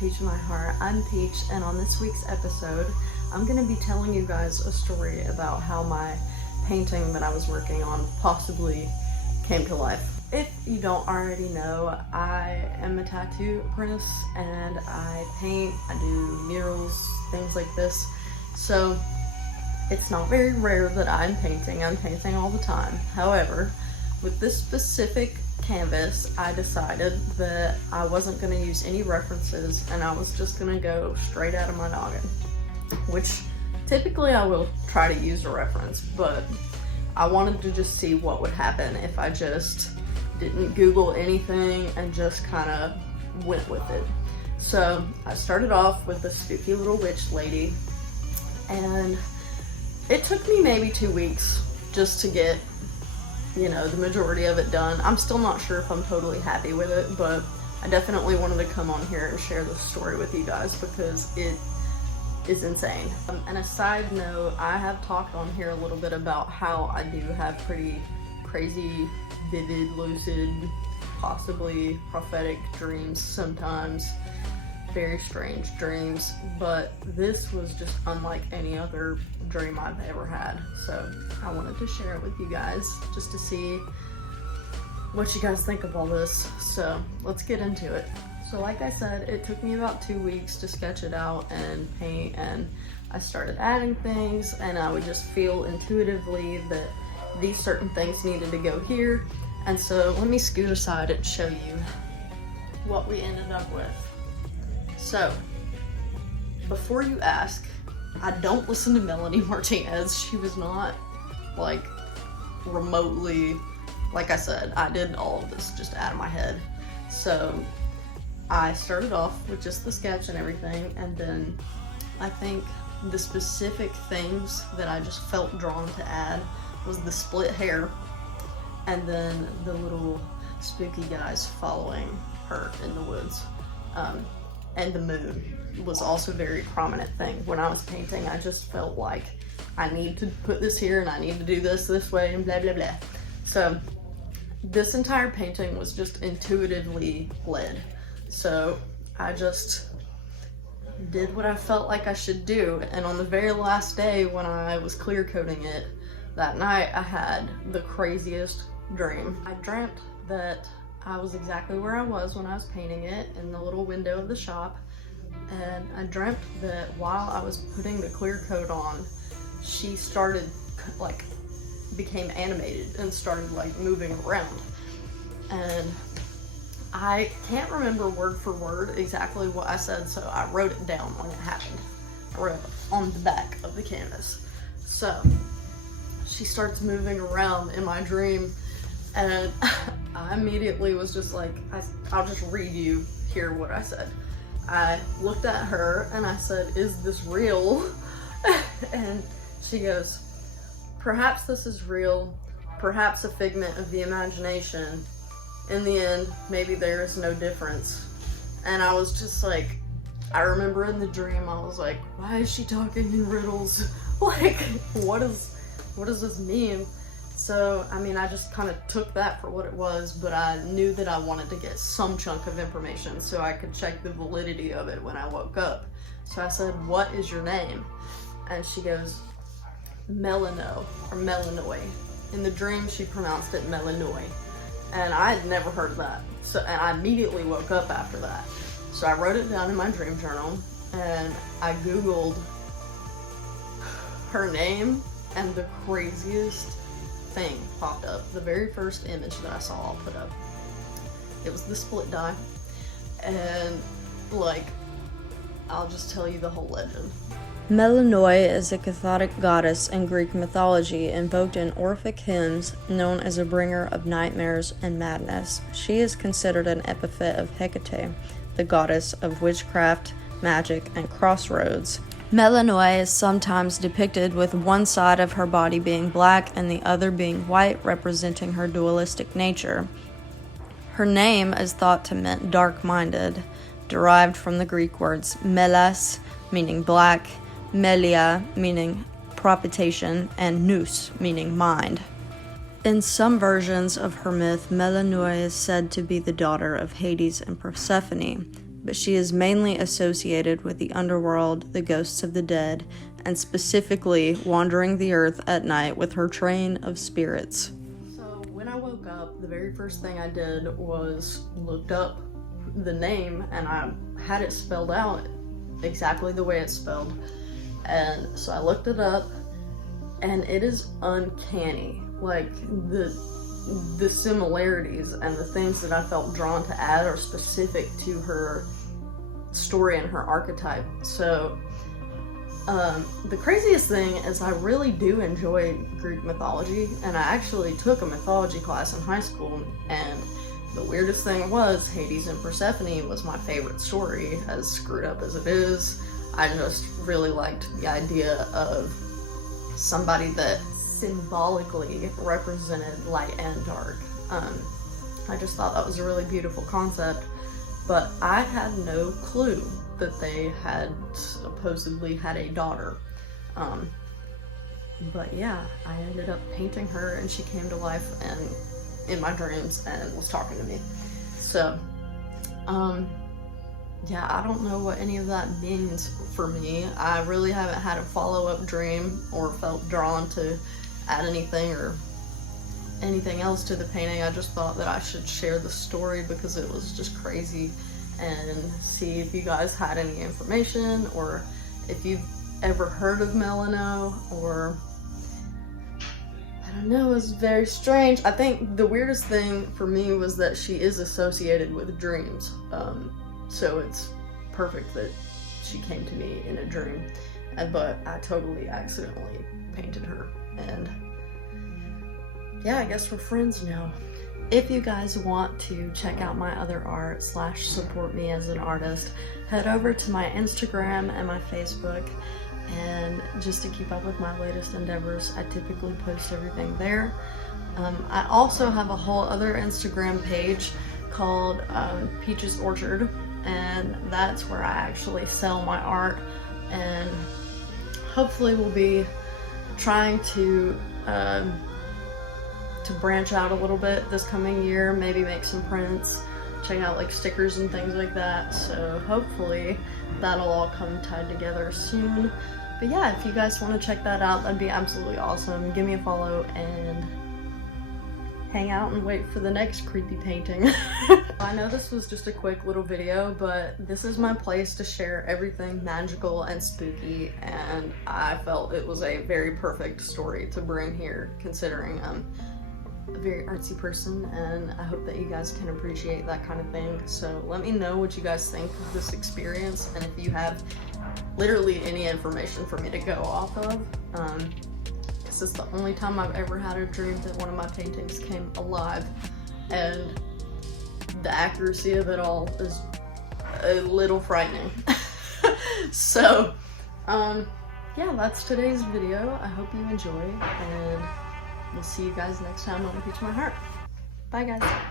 Peach of My Heart. I'm Peach, and on this week's episode, I'm going to be telling you guys a story about how my painting that I was working on possibly came to life. If you don't already know, I am a tattoo apprentice, and I paint, I do murals, things like this. So it's not very rare that I'm painting all the time. However, with this specific canvas, I decided that I wasn't going to use any references and I was just going to go straight out of my noggin, which typically I will try to use a reference, but I wanted to just see what would happen if I just didn't Google anything and just kind of went with it. So I started off with the spooky little witch lady, and it took me maybe 2 weeks just to get, you know, the majority of it done. I'm still not sure if I'm totally happy with it, but I definitely wanted to come on here and share this story with you guys because it is insane. And a side note, I have talked on here a little bit about how I do have pretty crazy, vivid, lucid, possibly prophetic dreams sometimes. Very strange dreams, but this was just unlike any other dream I've ever had. So I wanted to share it with you guys just to see what you guys think of all this. So let's get into it. So like I said, it took me about 2 weeks to sketch it out and paint, and I started adding things, and I would just feel intuitively that these certain things needed to go here. And so let me scoot aside and show you what we ended up with. So, before you ask, I don't listen to Melanie Martinez. She was not, like, remotely, like I said, I did all of this just out of my head. So, I started off with just the sketch and everything, and then I think the specific things that I just felt drawn to add was the split hair, and then the little spooky guys following her in the woods. And the moon was also a very prominent thing. When I was painting, I just felt like I need to put this here and I need to do this way and blah, blah, blah. So this entire painting was just intuitively led. So I just did what I felt like I should do. And on the very last day when I was clear coating it, that night I had the craziest dream. I dreamt that I was exactly where I was when I was painting it in the little window of the shop, and I dreamt that while I was putting the clear coat on, she started, like, became animated and started, like, moving around. And I can't remember word for word exactly what I said, so I wrote it down when it happened. I wrote it on the back of the canvas. So she starts moving around in my dream, and I immediately was just like, I'll just read you here what I said. I looked at her and I said, "Is this real?" And she goes, "Perhaps this is real, perhaps a figment of the imagination. In the end, maybe there is no difference." And I was just like, I remember in the dream, I was like, why is she talking in riddles? Like, what does this mean? So, I mean, I just kind of took that for what it was, but I knew that I wanted to get some chunk of information so I could check the validity of it when I woke up. So I said, "What is your name?" And she goes, "Melano," or Melanoy. In the dream, she pronounced it Melanoy. And I had never heard of that. So, and I immediately woke up after that. So I wrote it down in my dream journal, and I Googled her name, and the craziest thing popped up. The very first image that I saw, I'll put up. It was the split die, and, like, I'll just tell you the whole legend. Melanoi is a Catholic goddess in Greek mythology invoked in Orphic hymns, known as a bringer of nightmares and madness. She is considered an epithet of Hecate, the goddess of witchcraft, magic, and crossroads. Melanoi is sometimes depicted with one side of her body being black and the other being white, representing her dualistic nature. Her name is thought to mean dark-minded, derived from the Greek words melas, meaning black, melia, meaning propitiation, and nous, meaning mind. In some versions of her myth, Melanoi is said to be the daughter of Hades and Persephone, but she is mainly associated with the underworld, the ghosts of the dead, and specifically wandering the earth at night with her train of spirits. So when I woke up, the very first thing I did was looked up the name, and I had it spelled out exactly the way it's spelled. And so I looked it up, and it is uncanny. Like, the similarities and the things that I felt drawn to add are specific to her story and her archetype. So the craziest thing is I really do enjoy Greek mythology, and I actually took a mythology class in high school, and the weirdest thing was Hades and Persephone was my favorite story, as screwed up as it is. I just really liked the idea of somebody that symbolically represented light and dark. I just thought that was a really beautiful concept, but I had no clue that they had supposedly had a daughter. But yeah, I ended up painting her, and she came to life and in my dreams and was talking to me. So yeah, I don't know what any of that means for me. I really haven't had a follow-up dream or felt drawn to add anything or anything else to the painting. I just thought that I should share the story because it was just crazy, and see if you guys had any information, or if you've ever heard of Melano, or I don't know, it was very strange. I think the weirdest thing for me was that she is associated with dreams. So it's perfect that she came to me in a dream, but I totally accidentally painted her, and yeah, I guess we're friends now. If you guys want to check out my other art / support me as an artist, head over to my Instagram and my Facebook, and just to keep up with my latest endeavors, I typically post everything there. I also have a whole other Instagram page called Peach's Orchard, and that's where I actually sell my art, and hopefully we'll be trying to branch out a little bit this coming year, maybe make some prints, check out like stickers and things like that. So hopefully that'll all come tied together soon. But yeah, if you guys want to check that out, that'd be absolutely awesome. Give me a follow and hang out and wait for the next creepy painting. I know this was just a quick little video, but this is my place to share everything magical and spooky, and I felt it was a very perfect story to bring here, considering I'm a very artsy person, and I hope that you guys can appreciate that kind of thing. So let me know what you guys think of this experience, and if you have literally any information for me to go off of. This is the only time I've ever had a dream that one of my paintings came alive, and the accuracy of it all is a little frightening. So yeah, that's today's video. I hope you enjoy, and we'll see you guys next time on Apeachofmyheart. Bye guys.